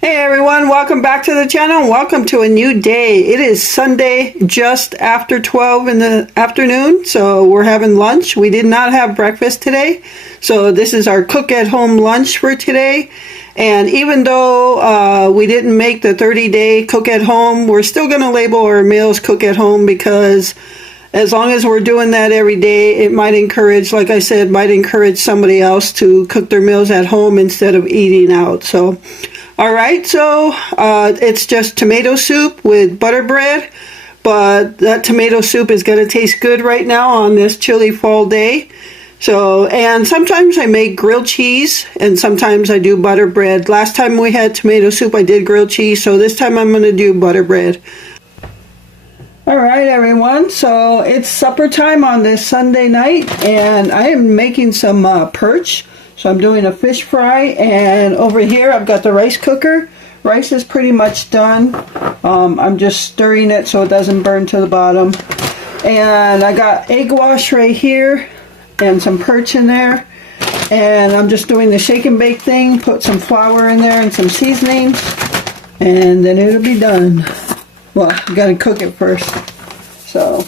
Hey everyone, welcome back to the channel. Welcome to a new day. It is Sunday just after 12 in the afternoon, so we're having lunch. We did not have breakfast today, so this is our cook at home lunch for today. And even though we didn't make the 30-day cook at home, we're still going to label our meals cook at home, because as long as we're doing that every day, it might encourage, like I said, might encourage somebody else to cook their meals at home instead of eating out. So all right, so it's just tomato soup with butter bread, but that tomato soup is going to taste good right now on this chilly fall day. So, and sometimes I make grilled cheese, and sometimes I do butter bread. Last time we had tomato soup, I did grilled cheese, so this time I'm going to do butter bread. All right, everyone, so it's supper time on this Sunday night, and I am making some perch. So I'm doing a fish fry, and over here I've got the rice cooker. Rice is pretty much done. I'm just stirring it so it doesn't burn to the bottom. And I got egg wash right here and some perch in there. And I'm just doing the shake and bake thing. Put some flour in there and some seasonings, and then it'll be done. Well, you gotta cook it first. So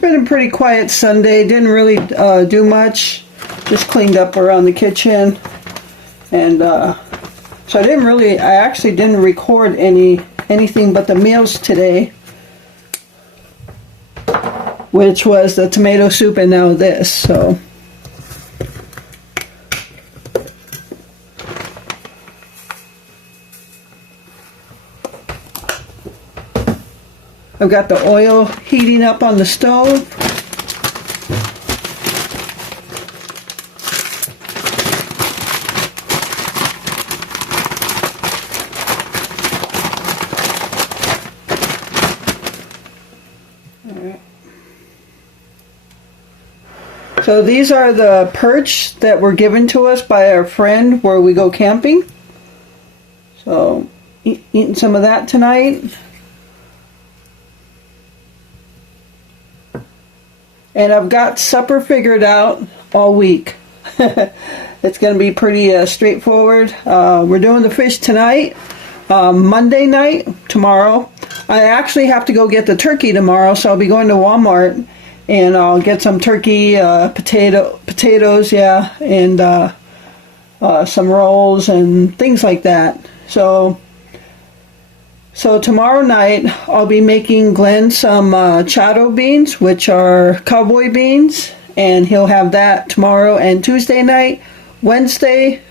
been a pretty quiet Sunday. Didn't really do much. Just cleaned up around the kitchen, and so I actually didn't record anything but the meals today, which was the tomato soup and now this. So I've got the oil heating up on the stove. All right. So these are the perch that were given to us by our friend where we go camping. So eating some of that tonight. And I've got supper figured out all week. It's going to be pretty straightforward. We're doing the fish tonight. Monday night, tomorrow. I actually have to go get the turkey tomorrow, so I'll be going to Walmart, and I'll get some turkey, potatoes, yeah, and some rolls and things like that. So tomorrow night, I'll be making Glenn some Charro beans, which are cowboy beans, and he'll have that tomorrow and Tuesday night. Wednesday,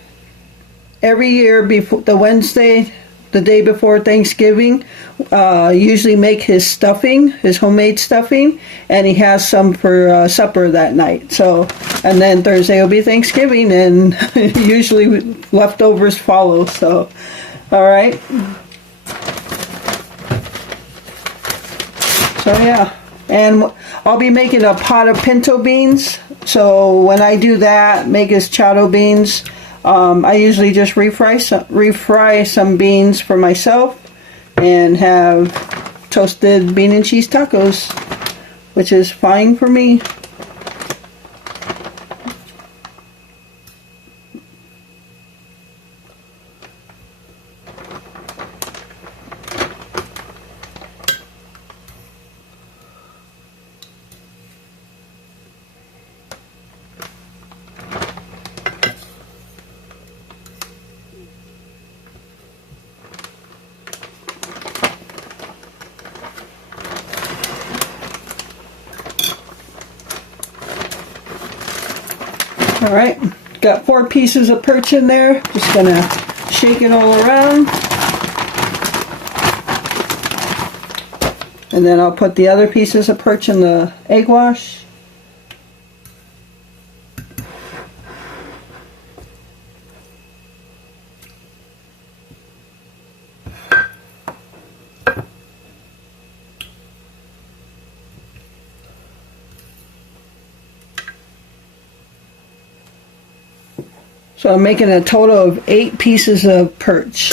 every year, before the Wednesday, the day before Thanksgiving, usually make his stuffing, his homemade stuffing, and he has some for supper that night. So, and then Thursday will be Thanksgiving, and usually leftovers follow. So, all right. So yeah, and I'll be making a pot of pinto beans. So when I do that, make his charro beans, I usually just refry some beans for myself and have toasted bean and cheese tacos, which is fine for me. All right, got 4 pieces of perch in there. Just gonna shake it all around. And then I'll put the other pieces of perch in the egg wash. So I'm making a total of 8 pieces of perch.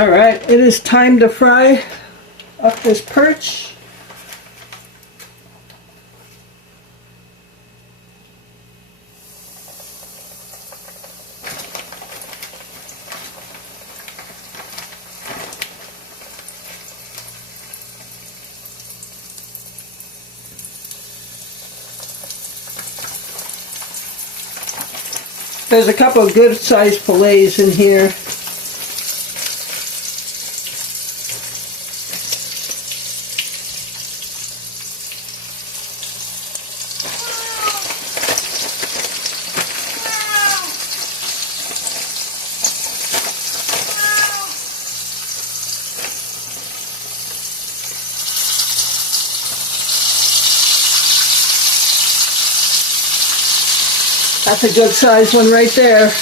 Alright, it is time to fry up this perch. There's a couple of good sized fillets in here. That's a good sized one right there.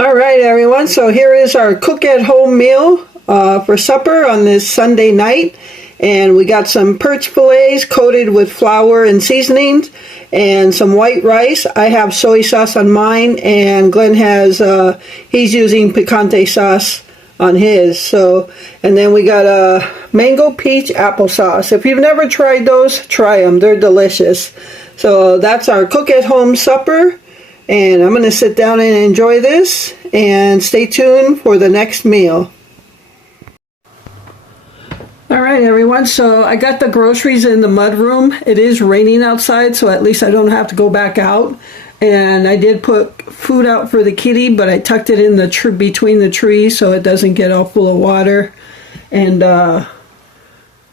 Alright everyone, so here is our cook at home meal for supper on this Sunday night. And we got some perch fillets coated with flour and seasonings and some white rice. I have soy sauce on mine, and Glenn has, he's using picante sauce on his. So, and then we got a mango peach applesauce. If you've never tried those, try them. They're delicious. So that's our cook at home supper. And I'm going to sit down and enjoy this, and stay tuned for the next meal. Alright everyone, so I got the groceries in the mudroom. It is raining outside, so at least I don't have to go back out. And I did put food out for the kitty, but I tucked it in the between the trees so it doesn't get all full of water. And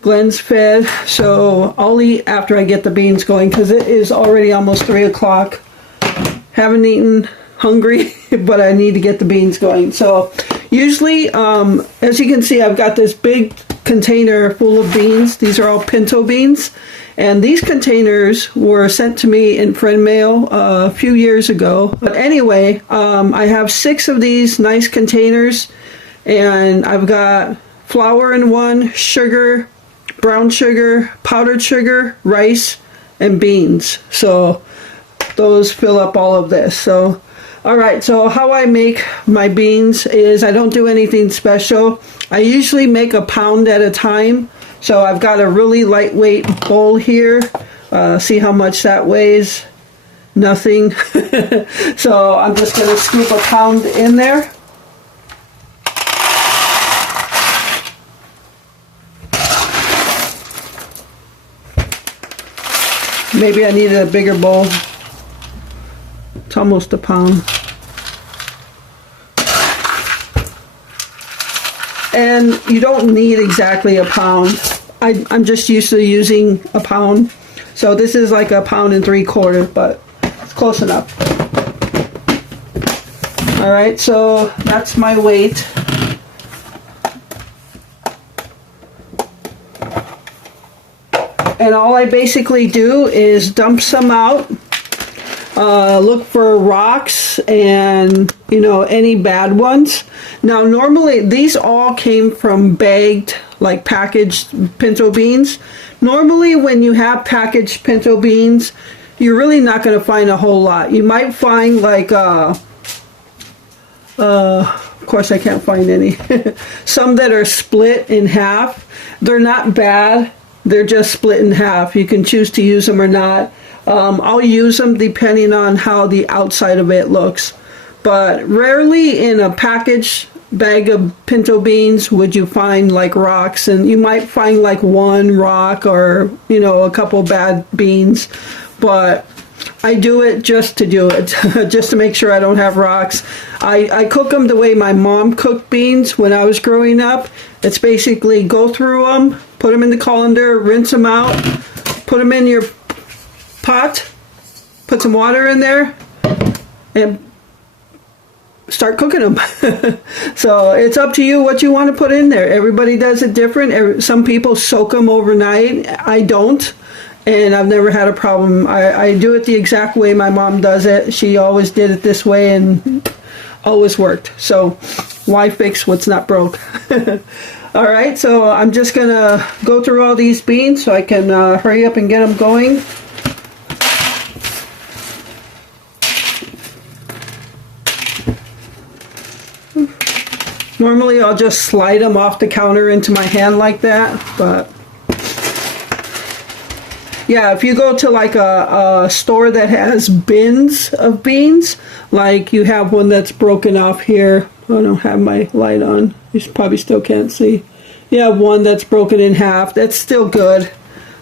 Glenn's fed, so I'll eat after I get the beans going, because it is already almost 3 o'clock. Haven't eaten, hungry, but I need to get the beans going. So usually, as you can see, I've got this big container full of beans. These are all pinto beans. And these containers were sent to me in friend mail a few years ago. But anyway, I have 6 of these nice containers. And I've got flour in one, sugar, brown sugar, powdered sugar, rice, and beans. So those fill up all of this. So alright, so how I make my beans is I don't do anything special. I usually make a pound at a time. So I've got a really lightweight bowl here. See how much that weighs? Nothing. So I'm just going to scoop a pound in there. Maybe I needed a bigger bowl. It's almost a pound. And you don't need exactly a pound. I'm just used to using a pound. So this is like 1 3/4 pounds, but it's close enough. Alright, so that's my weight. And all I basically do is dump some out. Look for rocks and, you know, any bad ones. Now normally these all came from bagged, like packaged pinto beans. Normally when you have packaged pinto beans, you're really not going to find a whole lot. You might find like, of course I can't find any, some that are split in half. They're not bad. they're just split in half. You can choose to use them or not. I'll use them depending on how the outside of it looks. But rarely in a package bag of pinto beans would you find like rocks, and you might find like one rock or, you know, a couple bad beans. But I do it just to do it, just to make sure I don't have rocks. I cook them the way my mom cooked beans when I was growing up. It's basically go through them, put them in the colander, rinse them out, put them in your pot, put some water in there, and start cooking them. So it's up to you what you want to put in there. Everybody does it different. Some people soak them overnight. I don't. And I've never had a problem. I do it the exact way my mom does it. She always did it this way and always worked. So why fix what's not broke? All right, so I'm just going to go through all these beans so I can hurry up and get them going. Normally I'll just slide them off the counter into my hand like that, but yeah, if you go to like a store that has bins of beans, like you have one that's broken off here. I don't have my light on. You probably still can't see. You have one that's broken in half. That's still good.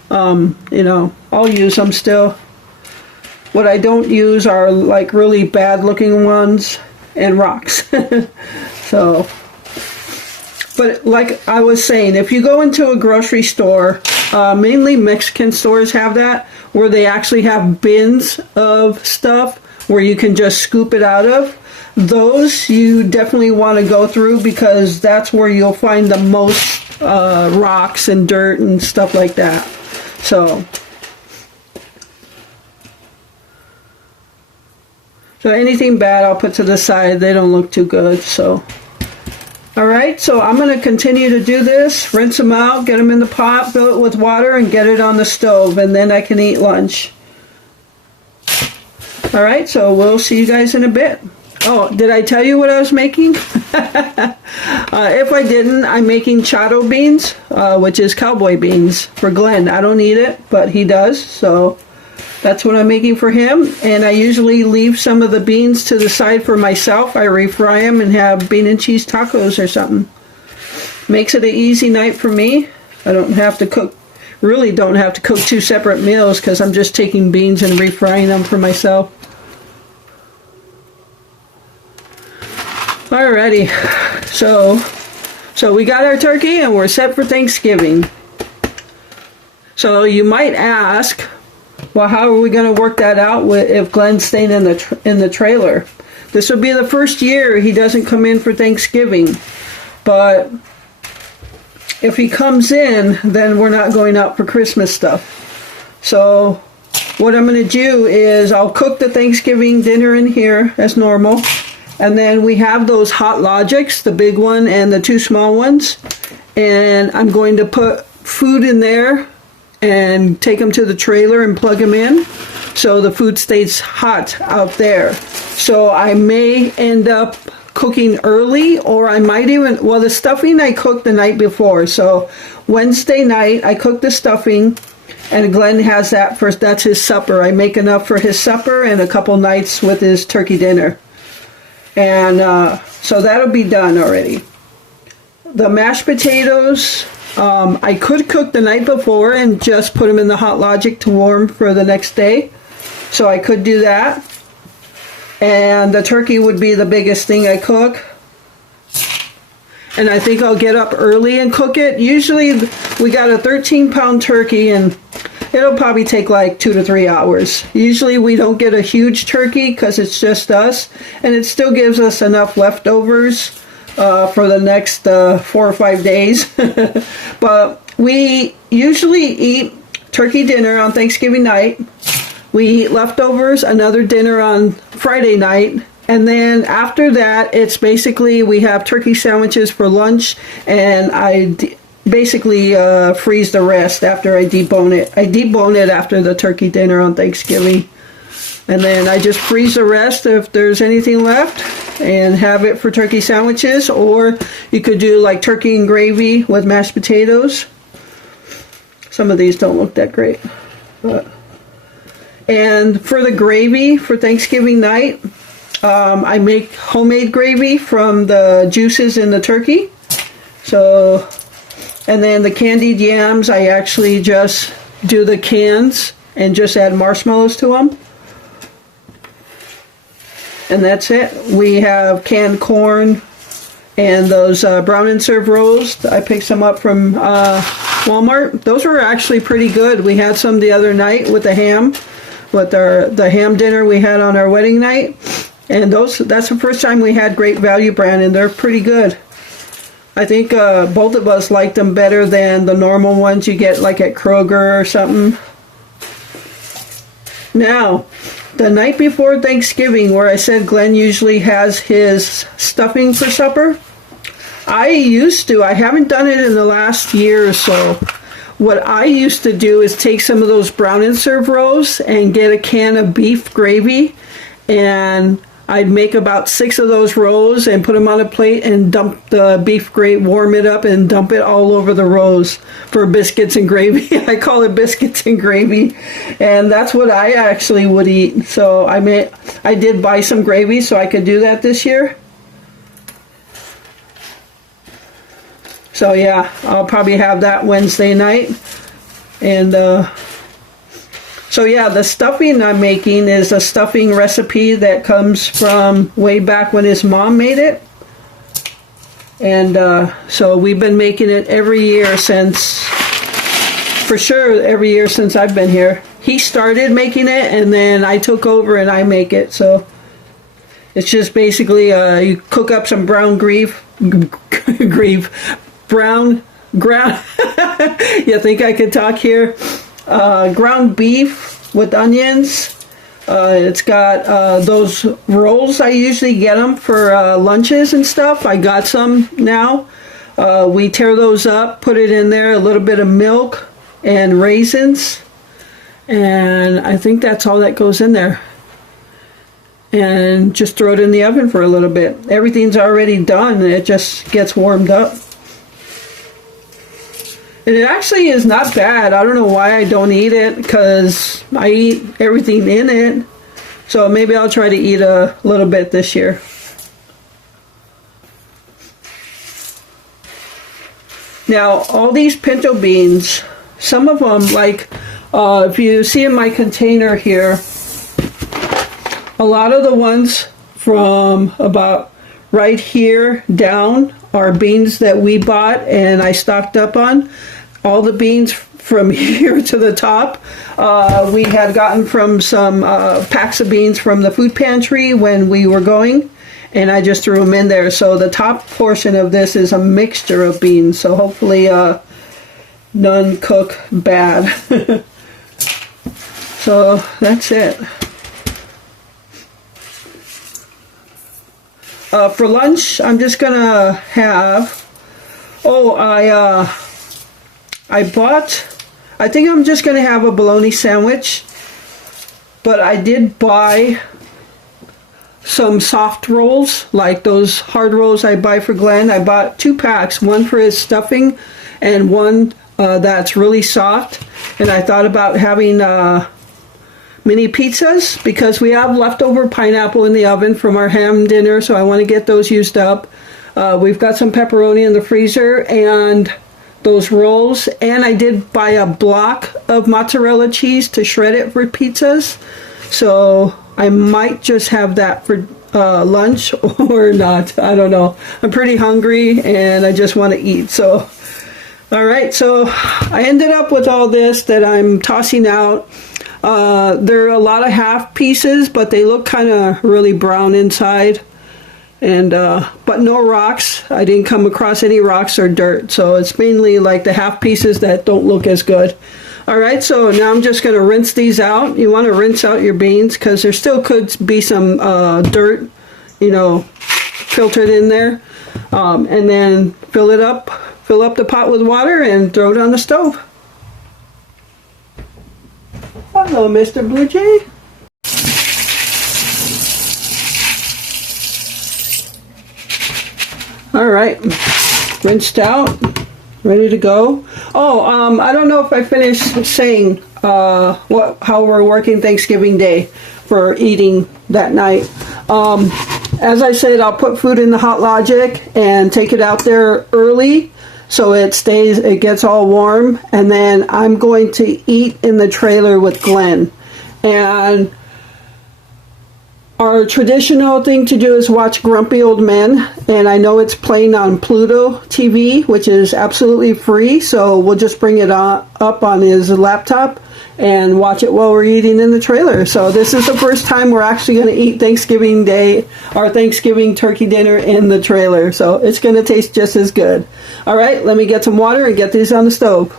You know, I'll use them still. What I don't use are like really bad looking ones and rocks. So, but like I was saying, if you go into a grocery store, mainly Mexican stores have that, where they actually have bins of stuff where you can just scoop it out of. Those you definitely want to go through, because that's where you'll find the most rocks and dirt and stuff like that. So anything bad I'll put to the side. They don't look too good. So alright, so I'm going to continue to do this, rinse them out, get them in the pot, fill it with water, and get it on the stove, and then I can eat lunch. Alright, so we'll see you guys in a bit. Oh, did I tell you what I was making? If I didn't, I'm making charro beans, which is cowboy beans for Glenn. I don't eat it, but he does, so that's what I'm making for him. And I usually leave some of the beans to the side for myself. I refry them and have bean and cheese tacos or something. Makes it an easy night for me. I don't have to cook, really don't have to cook two separate meals, because I'm just taking beans and refrying them for myself. Alrighty, so we got our turkey and we're set for Thanksgiving. So you might ask, well, how are we going to work that out if Glenn's staying in the trailer? This will be the first year he doesn't come in for Thanksgiving. But if he comes in, then we're not going out for Christmas stuff. So what I'm going to do is I'll cook the Thanksgiving dinner in here as normal. And then we have those Hot Logics, the big one and the two small ones. And I'm going to put food in there and take them to the trailer and plug them in, so the food stays hot out there. So I may end up cooking early, or I might even, well, the stuffing I cooked the night before. So Wednesday night I cooked the stuffing, and Glenn has that first. That's his supper. I make enough for his supper and a couple nights with his turkey dinner. And so that'll be done already. The mashed potatoes, I could cook the night before and just put them in the Hot Logic to warm for the next day. So I could do that. And the turkey would be the biggest thing I cook. And I think I'll get up early and cook it. Usually we got a 13-pound turkey, and it'll probably take like 2 to 3 hours. Usually we don't get a huge turkey because it's just us, and it still gives us enough leftovers for the next 4 or 5 days. But we usually eat turkey dinner on Thanksgiving night. We eat leftovers, another dinner on Friday night. And then after that, it's basically we have turkey sandwiches for lunch, and I basically freeze the rest after I debone it. I debone it after the turkey dinner on Thanksgiving. And then I just freeze the rest if there's anything left and have it for turkey sandwiches. Or you could do like turkey and gravy with mashed potatoes. Some of these don't look that great. And for the gravy for Thanksgiving night, I make homemade gravy from the juices in the turkey. So, and then the candied yams, I actually just do the cans and just add marshmallows to them. And that's it. We have canned corn and those brown and serve rolls. I picked some up from Walmart. Those were actually pretty good. We had some the other night with the ham, with the ham dinner we had on our wedding night. And that's the first time we had Great Value brand, and they're pretty good. I think both of us liked them better than the normal ones you get like at Kroger or something. Now, the night before Thanksgiving, where I said Glenn usually has his stuffing for supper, I haven't done it in the last year or so. What I used to do is take some of those brown and serve rolls and get a can of beef gravy, and I'd make about 6 of those rolls and put them on a plate and dump the beef gravy, warm it up and dump it all over the rolls for biscuits and gravy. I call it biscuits and gravy, and that's what I actually would eat. So I did buy some gravy so I could do that this year. So yeah, I'll probably have that Wednesday night. And so yeah, the stuffing I'm making is a stuffing recipe that comes from way back when his mom made it. And so we've been making it every year since, for sure, every year since I've been here. He started making it, and then I took over and I make it. So it's just basically you cook up some brown ground. You think I could talk here? Ground beef with onions. It's got those rolls. I usually get them for lunches and stuff. I got some now. We tear those up, put it in there, a little bit of milk and raisins, and I think that's all that goes in there. And just throw it in the oven for a little bit. Everything's already done. It just gets warmed up. And it actually is not bad. I don't know why I don't eat it, because I eat everything in it. So maybe I'll try to eat a little bit this year. Now, all these pinto beans, some of them, like if you see in my container here, a lot of the ones from about right here down are beans that we bought and I stocked up on. All the beans from here to the top, we had gotten from some packs of beans from the food pantry when we were going, and I just threw them in there. So the top portion of this is a mixture of beans, so hopefully none cook bad. So that's it. For lunch, I'm just gonna have, I think I'm just gonna have a bologna sandwich, but I did buy some soft rolls, like those hard rolls I buy for Glenn. I bought 2 packs, one for his stuffing and one that's really soft. And I thought about having mini pizzas, because we have leftover pineapple in the oven from our ham dinner, so I want to get those used up. We've got some pepperoni in the freezer and those rolls, and I did buy a block of mozzarella cheese to shred it for pizzas, so I might just have that for lunch or not. I don't know. I'm pretty hungry and I just want to eat. So alright, so I ended up with all this that I'm tossing out. There are a lot of half pieces, but they look kind of really brown inside. And but no rocks. I didn't come across any rocks or dirt, so it's mainly like the half pieces that don't look as good. Alright, so now I'm just going to rinse these out. You want to rinse out your beans because there still could be some dirt, you know, filtered in there. And then fill up the pot with water and throw it on the stove. Hello, Mr. Blue Jay. All right, rinsed out, ready to go. Oh, I don't know if I finished saying how we're working Thanksgiving Day for eating that night. As I said, I'll put food in the Hot Logic and take it out there early so it gets all warm, and then I'm going to eat in the trailer with Glenn. And our traditional thing to do is watch Grumpy Old Men, and I know it's playing on Pluto TV, which is absolutely free, so we'll just bring it up on his laptop and watch it while we're eating in the trailer. So this is the first time we're actually going to eat Thanksgiving Day, our Thanksgiving turkey dinner in the trailer, so it's going to taste just as good. All right, let me get some water and get these on the stove.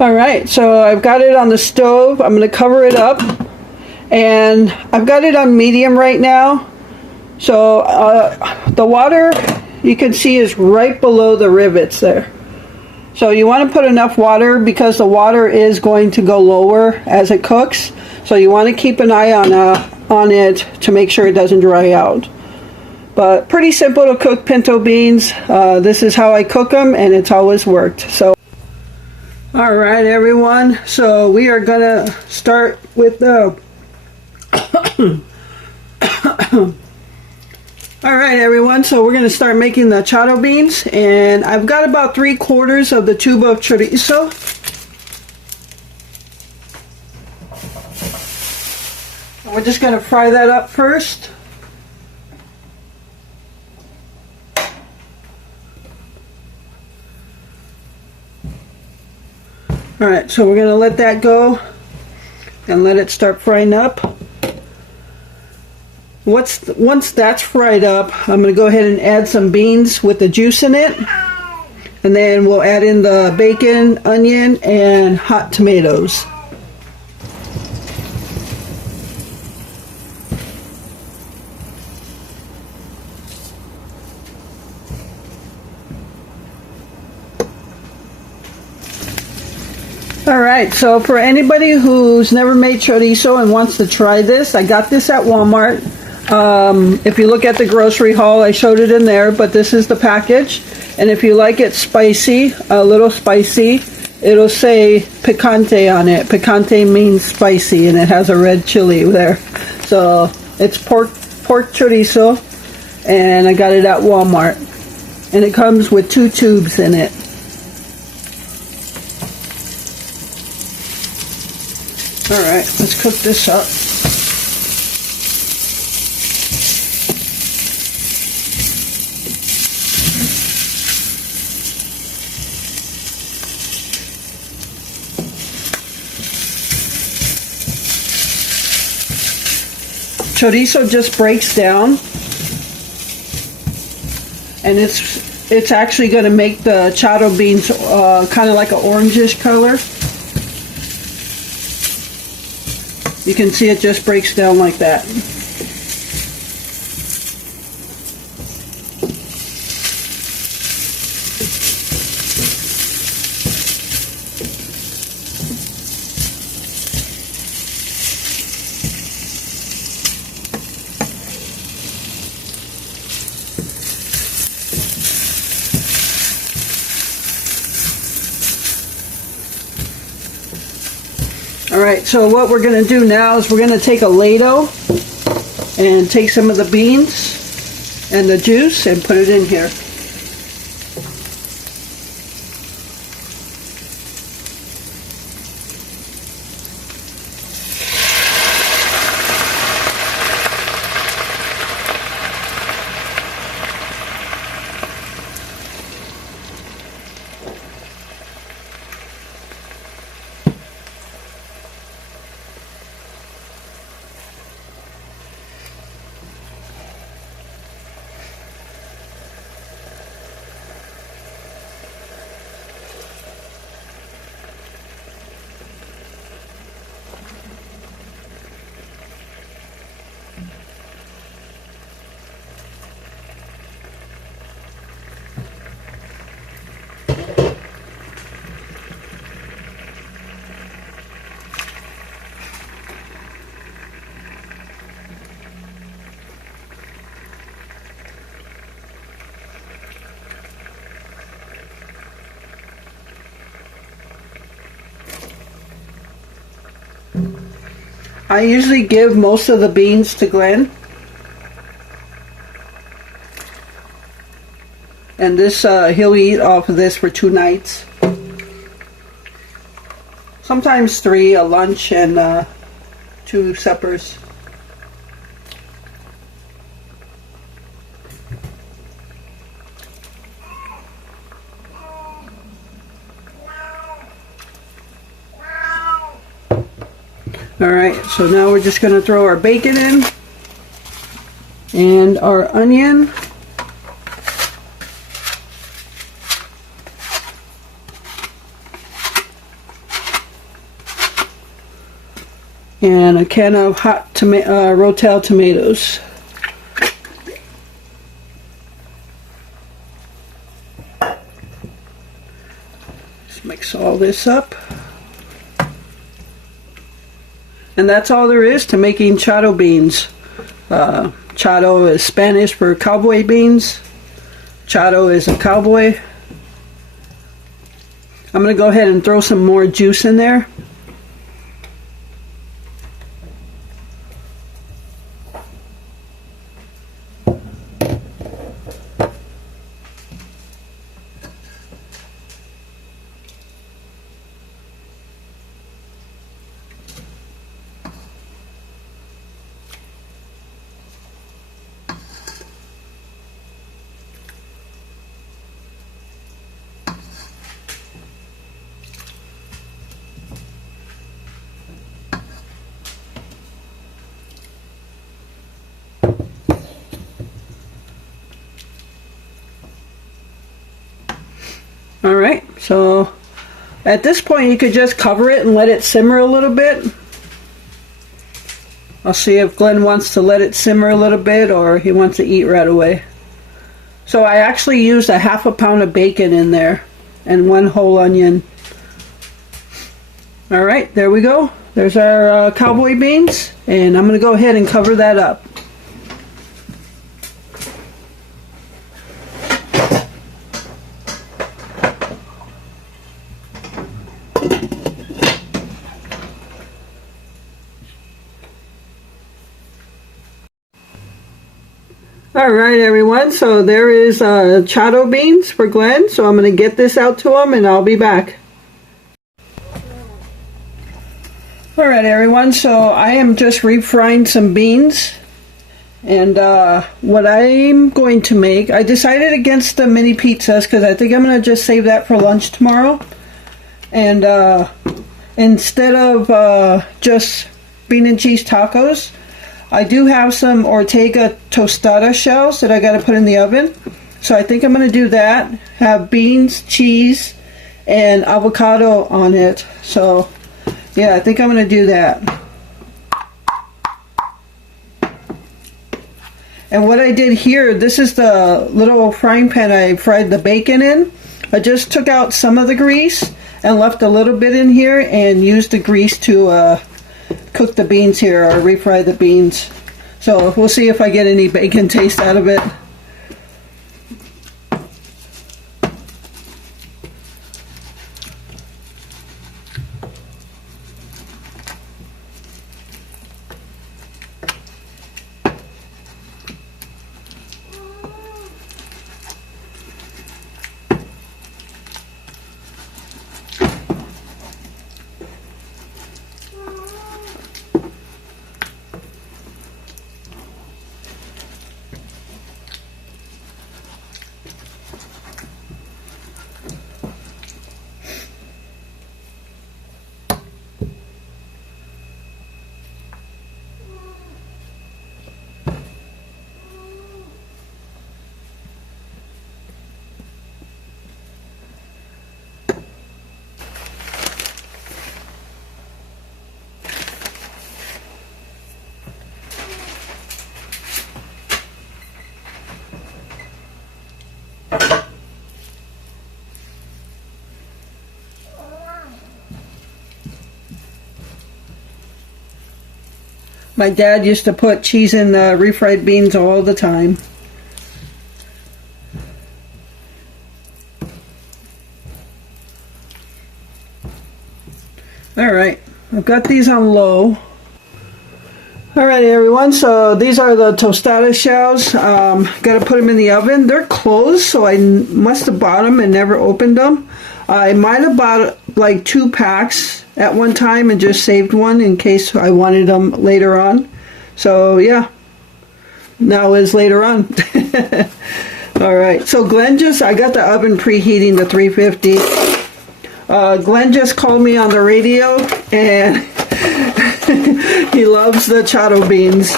All right, so I've got it on the stove. I'm going to cover it up. And I've got it on medium right now. So the water, you can see, is right below the rivets there. So you want to put enough water because the water is going to go lower as it cooks. So you want to keep an eye on it to make sure it doesn't dry out. But pretty simple to cook pinto beans. This is how I cook them, and it's always worked. So, all right, everyone. So we are gonna start with the Alright everyone, so we're going to start making the charro beans, and I've got about 3/4 of the tube of chorizo. And we're just going to fry that up first. Alright, so we're going to let that go and let it start frying up. Once that's fried up, I'm going to go ahead and add some beans with the juice in it. And then we'll add in the bacon, onion, and hot tomatoes. Alright, so for anybody who's never made chorizo and wants to try this, I got this at Walmart. If you look at the grocery haul, I showed it in there, but this is the package. And if you like it spicy, a little spicy, it'll say picante on it. Picante means spicy, and it has a red chili there. So it's pork chorizo, and I got it at Walmart. And it comes with 2 tubes in it. Alright, let's cook this up. Chorizo just breaks down, and it's actually going to make the charro beans kind of like an orangish color. You can see it just breaks down like that. Alright, so what we're going to do now is we're going to take a ladle and take some of the beans and the juice and put it in here. I usually give most of the beans to Glenn. And this, he'll eat off of this for 2 nights. Sometimes 3, a lunch and 2 suppers. Alright, so now we're just going to throw our bacon in and our onion. And a can of hot Rotel tomatoes. Just mix all this up. And that's all there is to making charro beans. Charro is Spanish for cowboy beans. Charro is a cowboy. I'm going to go ahead and throw some more juice in there. Alright, so at this point you could just cover it and let it simmer a little bit. I'll see if Glenn wants to let it simmer a little bit or he wants to eat right away. So I actually used a ½ pound of bacon in there and 1 whole onion. Alright, there we go. There's our cowboy beans, and I'm going to go ahead and cover that up. Alright everyone, so there is charro beans for Glenn, so I'm going to get this out to him and I'll be back. Alright everyone, so I am just refrying some beans, and what I'm going to make, I decided against the mini pizzas because I think I'm going to just save that for lunch tomorrow, and instead of just bean and cheese tacos, I do have some Ortega tostada shells that I got to put in the oven. So I think I'm going to do that. Have beans, cheese, and avocado on it. So yeah, I think I'm going to do that. And what I did here, this is the little frying pan I fried the bacon in. I just took out some of the grease and left a little bit in here and used the grease to cook the beans here, or refry the beans. So we'll see if I get any bacon taste out of it. My dad used to put cheese in refried beans all the time. Alright, I've got these on low. Alright everyone, so these are the tostada shells. Gotta put them in the oven. They're closed, so I must have bought them and never opened them. I might have bought like 2 packs at one time and just saved one in case I wanted them later on. So yeah, now is later on. Alright, so Glenn I got the oven preheating to 350. Glenn just called me on the radio and he loves the charro beans.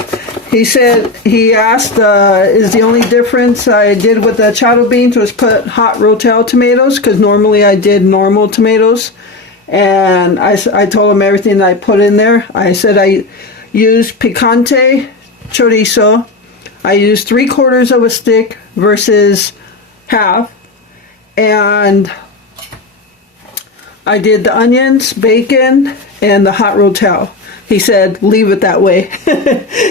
He said, he asked, is the only difference I did with the charro beans was put hot rotel tomatoes, because normally I did normal tomatoes. And I told him everything I put in there. I said I used picante chorizo. I used 3/4 of a stick versus half. And I did the onions, bacon, and the hot rotel. He said, leave it that way.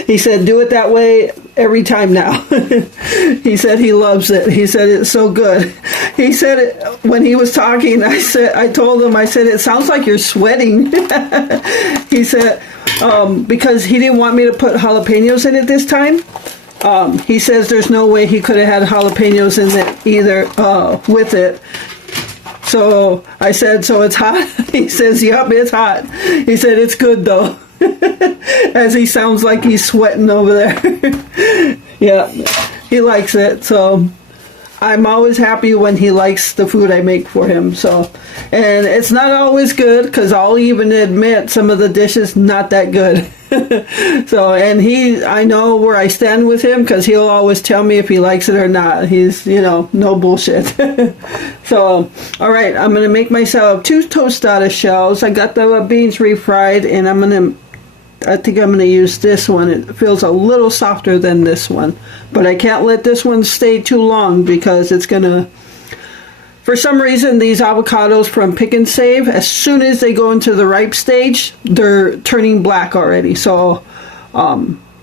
He said, do it that way every time now. He said he loves it. He said it's so good. He said it, when he was talking, I told him, I said, it sounds like you're sweating. He said, because he didn't want me to put jalapenos in it this time. He says there's no way he could have had jalapenos in it either with it. So I said, so it's hot? He says, yep, it's hot. He said, it's good though. As he sounds like he's sweating over there. Yeah, he likes it. So I'm always happy when he likes the food I make for him. So, and it's not always good, because I'll even admit some of the dishes not that good. So, and I know where I stand with him, because he'll always tell me if he likes it or not. He's, no bullshit. So, all right, I'm going to make myself 2 tostada shells. I got the beans refried, and I think I'm going to use this one. It feels a little softer than this one, but I can't let this one stay too long, because it's going to, for some reason, these avocados from Pick and Save, as soon as they go into the ripe stage, they're turning black already. So,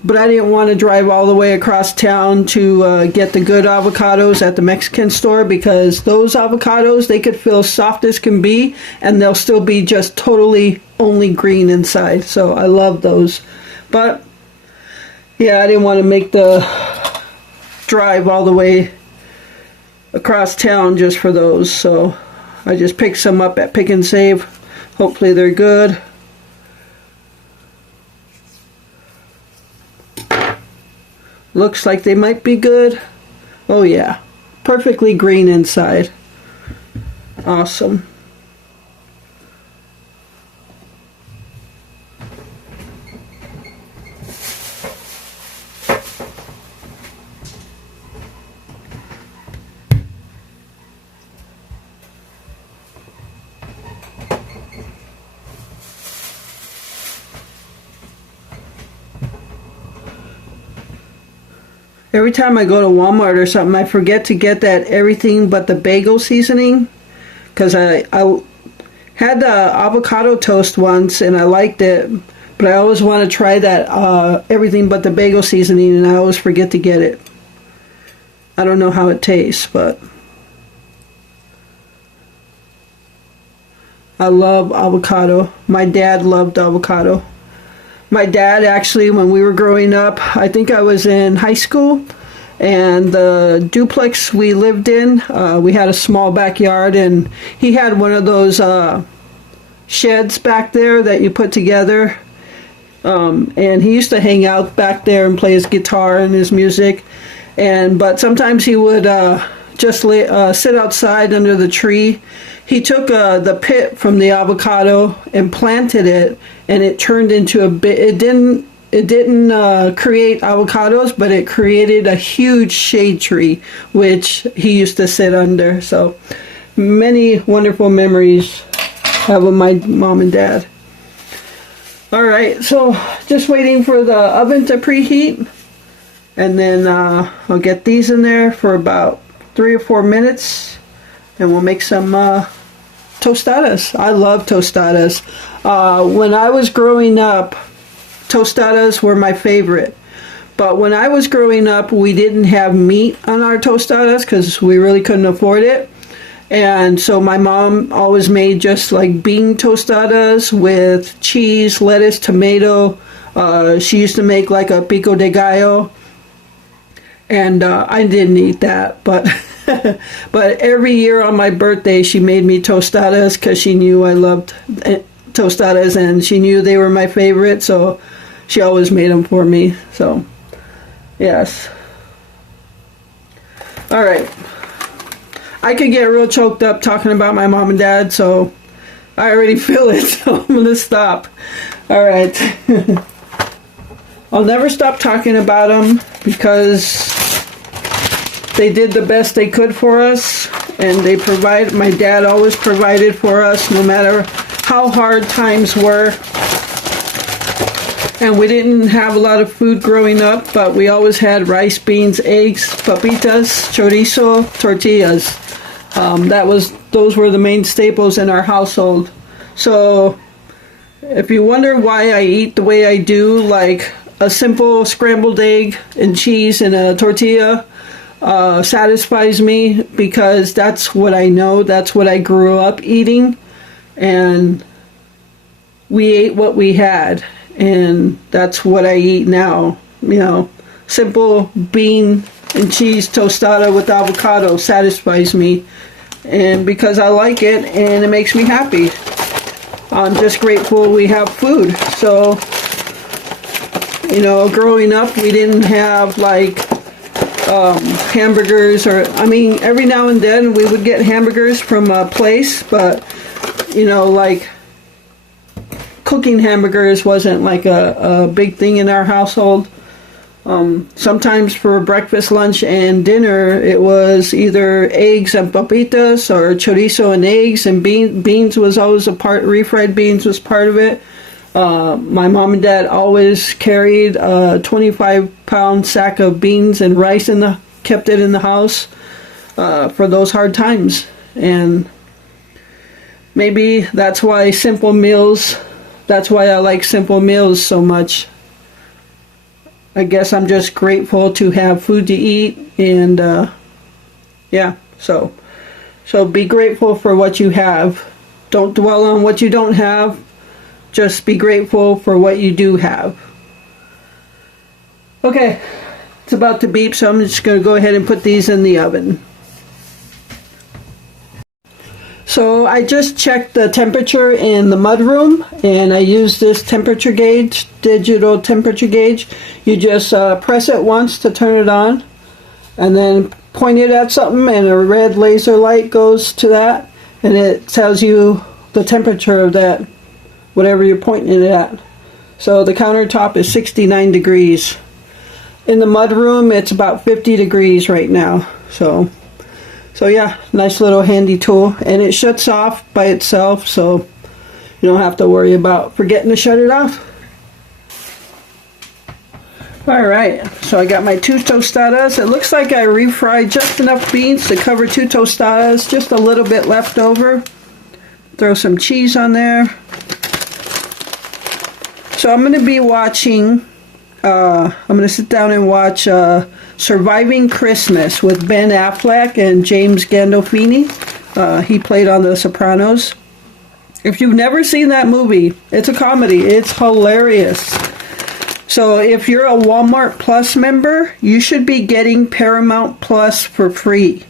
but I didn't want to drive all the way across town to get the good avocados at the Mexican store, because those avocados, they could feel soft as can be, and they'll still be just totally only green inside. So I love those. But yeah, I didn't want to make the drive all the way across town just for those. So I just picked some up at Pick and Save. Hopefully they're good. Looks like they might be good. Oh yeah, perfectly green inside. Awesome. Every time I go to Walmart or something, I forget to get that everything but the bagel seasoning, because I had the avocado toast once and I liked it, but I always want to try that everything but the bagel seasoning, and I always forget to get it. I don't know how it tastes, but I love avocado. My dad loved avocado. My dad, actually, when we were growing up, I think I was in high school, and the duplex we lived in, we had a small backyard, and he had one of those sheds back there that you put together, and he used to hang out back there and play his guitar and his music, but sometimes he would just sit outside under the tree. He took the pit from the avocado and planted it, and it turned into it didn't create avocados, but it created a huge shade tree, which he used to sit under. So many wonderful memories I have with my mom and dad. All right, so just waiting for the oven to preheat, and then I'll get these in there for about 3 or 4 minutes, and we'll make some tostadas. I love tostadas. When I was growing up, tostadas were my favorite. But when I was growing up, we didn't have meat on our tostadas because we really couldn't afford it. And so my mom always made just like bean tostadas with cheese, lettuce, tomato, She used to make like a pico de gallo, and I didn't eat that, but but every year on my birthday she made me tostadas because she knew I loved tostadas, and she knew they were my favorite, so she always made them for me. So yes. All right, I could get real choked up talking about my mom and dad, so I already feel it, so I'm gonna stop. All right. I'll never stop talking about them because they did the best they could for us, and my dad always provided for us no matter how hard times were. And we didn't have a lot of food growing up, but we always had rice, beans, eggs, papitas, chorizo, tortillas. Those were the main staples in our household. So if you wonder why I eat the way I do, like a simple scrambled egg and cheese and a tortilla satisfies me, because that's what I know, that's what I grew up eating, and we ate what we had, and that's what I eat now. You know, simple bean and cheese tostada with avocado satisfies me, and because I like it and it makes me happy. I'm just grateful we have food. So, you know, growing up we didn't have like hamburgers, or I mean, every now and then we would get hamburgers from a place, but you know, like cooking hamburgers wasn't like a big thing in our household. Sometimes for breakfast, lunch, and dinner it was either eggs and papitas or chorizo and eggs, and beans was always a part. Refried beans was part of it. My mom and dad always carried a 25-pound sack of beans and rice kept it in the house for those hard times. And maybe that's why I like simple meals so much. I guess I'm just grateful to have food to eat, and yeah, so be grateful for what you have. Don't dwell on what you don't have. Just be grateful for what you do have. Okay, it's about to beep, so I'm just going to go ahead and put these in the oven. So I just checked the temperature in the mudroom, and I use this temperature gauge, digital temperature gauge. You just press it once to turn it on, and then point it at something, and a red laser light goes to that, and it tells you the temperature of that, whatever you're pointing it at. So the countertop is 69 degrees. In the mudroom, it's about 50 degrees right now. So yeah, nice little handy tool, and it shuts off by itself, so you don't have to worry about forgetting to shut it off. Alright, so I got my 2 tostadas. It looks like I refried just enough beans to cover 2 tostadas, just a little bit left over. Throw some cheese on there. So I'm going to be watching, I'm going to sit down and watch Surviving Christmas with Ben Affleck and James Gandolfini. He played on The Sopranos. If you've never seen that movie, it's a comedy. It's hilarious. So if you're a Walmart Plus member, you should be getting Paramount Plus for free.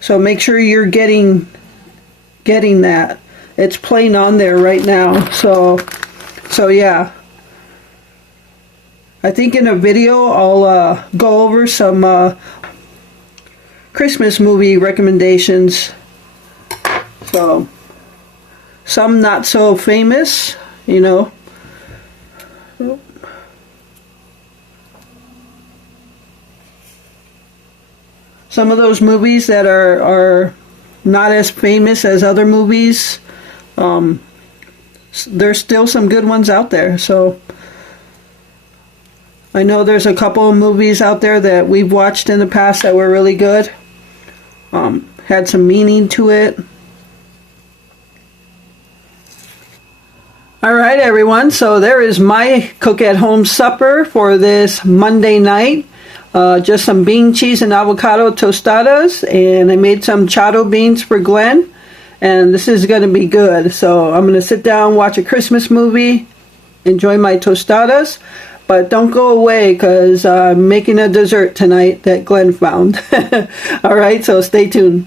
So make sure you're getting that. It's playing on there right now. So yeah. I think in a video I'll go over some Christmas movie recommendations. So some not so famous, you know. Some of those movies that are not as famous as other movies, there's still some good ones out there. So I know there's a couple of movies out there that we've watched in the past that were really good. Had some meaning to it. Alright everyone, so there is my cook-at-home supper for this Monday night. Just some bean, cheese, and avocado tostadas, and I made some charro beans for Glenn, and this is going to be good. So I'm going to sit down, watch a Christmas movie, enjoy my tostadas. But don't go away because I'm making a dessert tonight that Glenn found. All right, so stay tuned.